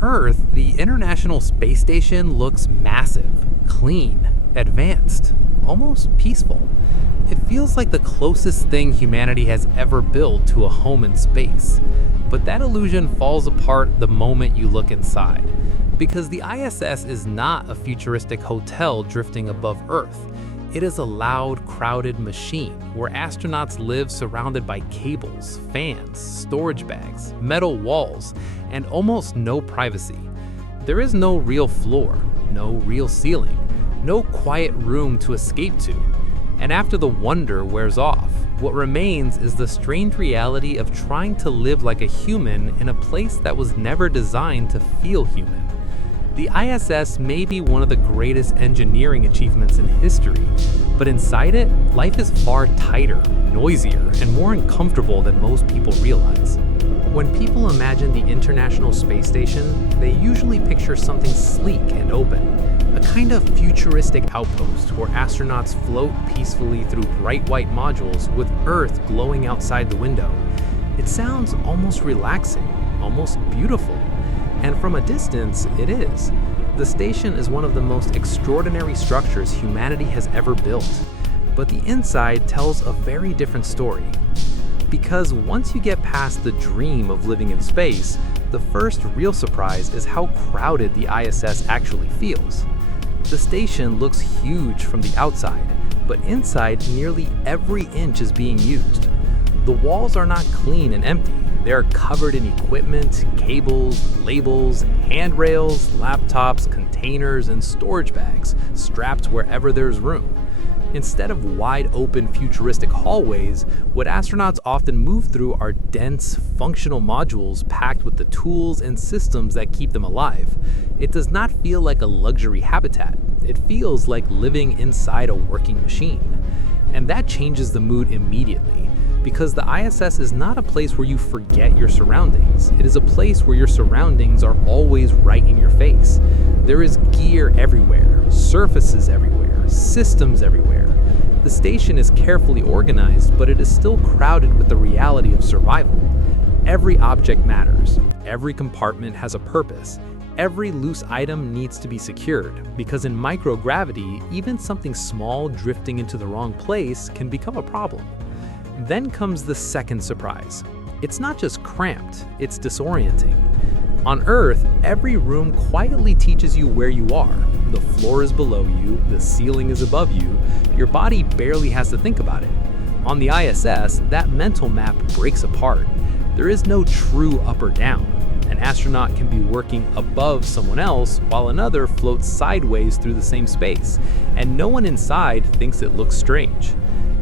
Earth, the International Space Station looks massive, clean, advanced, almost peaceful. It feels like the closest thing humanity has ever built to a home in space. But that illusion falls apart the moment you look inside. Because the ISS is not a futuristic hotel drifting above Earth. It is a loud, crowded machine where astronauts live surrounded by cables, fans, storage bags, metal walls, and almost no privacy. There is no real floor, no real ceiling, no quiet room to escape to. And after the wonder wears off, what remains is the strange reality of trying to live like a human in a place that was never designed to feel human. The ISS may be one of the greatest engineering achievements in history, but inside it, life is far tighter, noisier, and more uncomfortable than most people realize. When people imagine the International Space Station, they usually picture something sleek and open, a kind of futuristic outpost where astronauts float peacefully through bright white modules with Earth glowing outside the window. It sounds almost relaxing, almost beautiful. And from a distance, it is. The station is one of the most extraordinary structures humanity has ever built. But the inside tells a very different story. Because once you get past the dream of living in space, the first real surprise is how crowded the ISS actually feels. The station looks huge from the outside, but inside nearly every inch is being used. The walls are not clean and empty. They are covered in equipment, cables, labels, handrails, laptops, containers, and storage bags strapped wherever there's room. Instead of wide open futuristic hallways, what astronauts often move through are dense, functional modules packed with the tools and systems that keep them alive. It does not feel like a luxury habitat. It feels like living inside a working machine. And that changes the mood immediately. Because the ISS is not a place where you forget your surroundings. It is a place where your surroundings are always right in your face. There is gear everywhere, surfaces everywhere, systems everywhere. The station is carefully organized, but it is still crowded with the reality of survival. Every object matters. Every compartment has a purpose. Every loose item needs to be secured, because in microgravity, even something small drifting into the wrong place can become a problem. Then comes the second surprise. It's not just cramped, it's disorienting. On Earth, every room quietly teaches you where you are. The floor is below you, the ceiling is above you, your body barely has to think about it. On the ISS, that mental map breaks apart. There is no true up or down. An astronaut can be working above someone else while another floats sideways through the same space, and no one inside thinks it looks strange.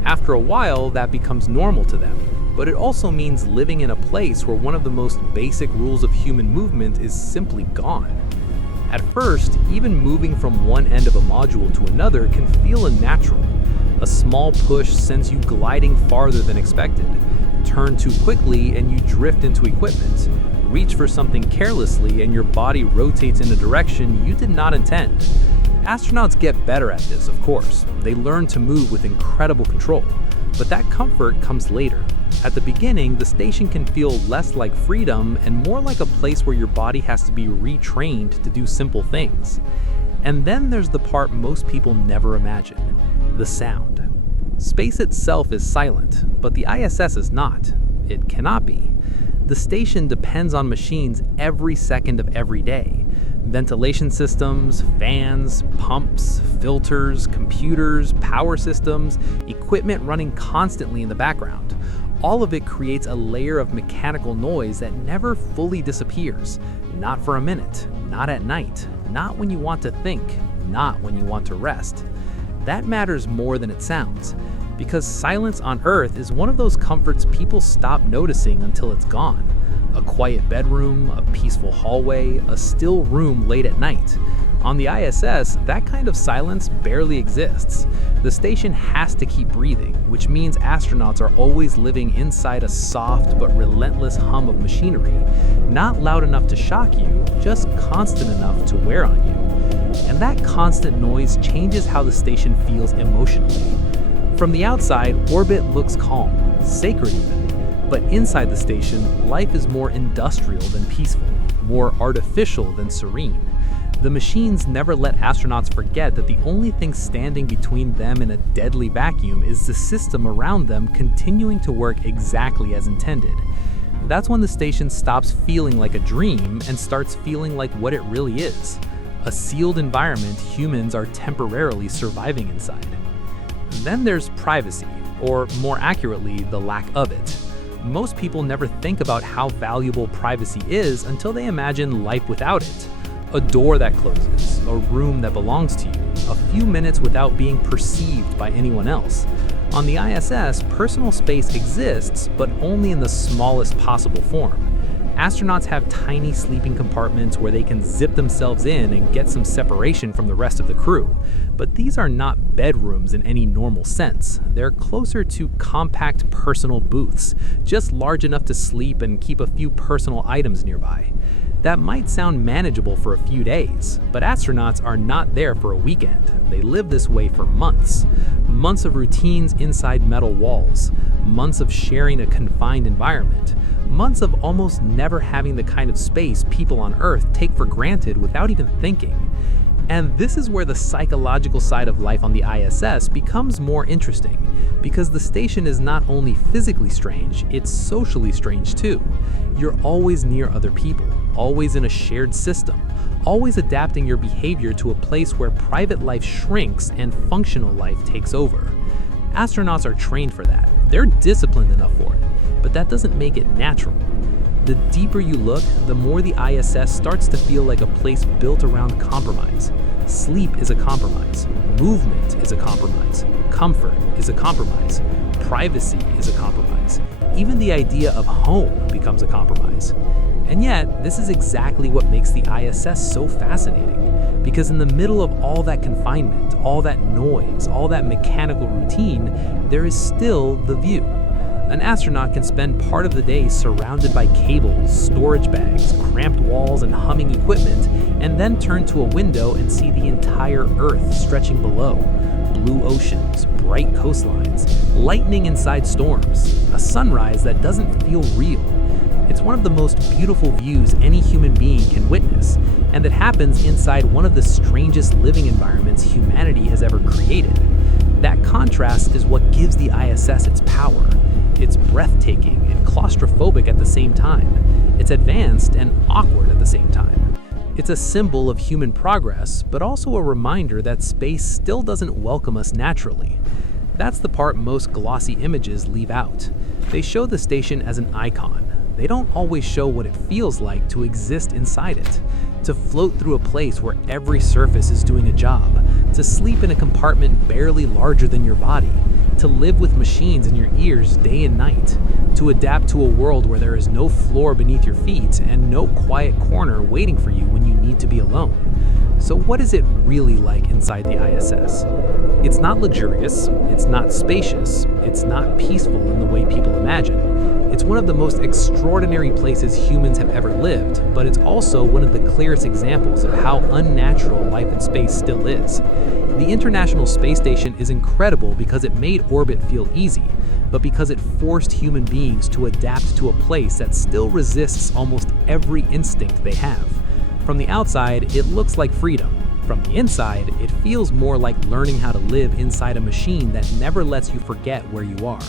After a while, that becomes normal to them, but it also means living in a place where one of the most basic rules of human movement is simply gone. At first, even moving from one end of a module to another can feel unnatural. A small push sends you gliding farther than expected. Turn too quickly and you drift into equipment. Reach for something carelessly and your body rotates in a direction you did not intend. Astronauts get better at this, of course. They learn to move with incredible control. But that comfort comes later. At the beginning, the station can feel less like freedom and more like a place where your body has to be retrained to do simple things. And then there's the part most people never imagine: the sound. Space itself is silent, but the ISS is not. It cannot be. The station depends on machines every second of every day. Ventilation systems, fans, pumps, filters, computers, power systems, equipment running constantly in the background. All of it creates a layer of mechanical noise that never fully disappears. Not for a minute, not at night, not when you want to think, not when you want to rest. That matters more than it sounds, because silence on Earth is one of those comforts people stop noticing until it's gone. A quiet bedroom, a peaceful hallway, a still room late at night. On the ISS, that kind of silence barely exists. The station has to keep breathing, which means astronauts are always living inside a soft but relentless hum of machinery. Not loud enough to shock you, just constant enough to wear on you. And that constant noise changes how the station feels emotionally. From the outside, orbit looks calm, sacred even. But inside the station, life is more industrial than peaceful. more artificial than serene. The machines never let astronauts forget that the only thing standing between them and a deadly vacuum is the system around them continuing to work exactly as intended. That's when the station stops feeling like a dream and starts feeling like what it really is: a sealed environment humans are temporarily surviving inside. Then there's privacy, or more accurately, the lack of it. Most people never think about how valuable privacy is until they imagine life without it. A door that closes, a room that belongs to you, a few minutes without being perceived by anyone else. On the ISS, personal space exists, but only in the smallest possible form. Astronauts have tiny sleeping compartments where they can zip themselves in and get some separation from the rest of the crew. But these are not bedrooms in any normal sense. They're closer to compact personal booths, just large enough to sleep and keep a few personal items nearby. That might sound manageable for a few days, but astronauts are not there for a weekend. They live this way for months. Months of routines inside metal walls, months of sharing a confined environment, months of almost never having the kind of space people on Earth take for granted without even thinking. And this is where the psychological side of life on the ISS becomes more interesting, because the station is not only physically strange, it's socially strange too. You're always near other people, always in a shared system, always adapting your behavior to a place where private life shrinks and functional life takes over. Astronauts are trained for that. They're disciplined enough for it, but that doesn't make it natural. The deeper you look, the more the ISS starts to feel like a place built around compromise. Sleep is a compromise. Movement is a compromise. Comfort is a compromise. Privacy is a compromise. Even the idea of home becomes a compromise. And yet, this is exactly what makes the ISS so fascinating. Because in the middle of all that confinement, all that noise, all that mechanical routine, there is still the view. An astronaut can spend part of the day surrounded by cables, storage bags, cramped walls, and humming equipment, and then turn to a window and see the entire Earth stretching below. Blue oceans, bright coastlines, lightning inside storms, a sunrise that doesn't feel real. It's one of the most beautiful views any human being can witness, and it happens inside one of the strangest living environments humanity has ever created. That contrast is what gives the ISS its power. It's breathtaking and claustrophobic at the same time. It's advanced and awkward at the same time. It's a symbol of human progress, but also a reminder that space still doesn't welcome us naturally. That's the part most glossy images leave out. They show the station as an icon. They don't always show what it feels like to exist inside it, to float through a place where every surface is doing a job, to sleep in a compartment barely larger than your body, to live with machines in your ears day and night, to adapt to a world where there is no floor beneath your feet and no quiet corner waiting for you when you need to be alone. So what is it really like inside the ISS? It's not luxurious, it's not spacious, it's not peaceful in the way people imagine. It's one of the most extraordinary places humans have ever lived, but it's also one of the clearest examples of how unnatural life in space still is. The International Space Station is incredible because it made orbit feel easy, but because it forced human beings to adapt to a place that still resists almost every instinct they have. From the outside, it looks like freedom. From the inside, it feels more like learning how to live inside a machine that never lets you forget where you are.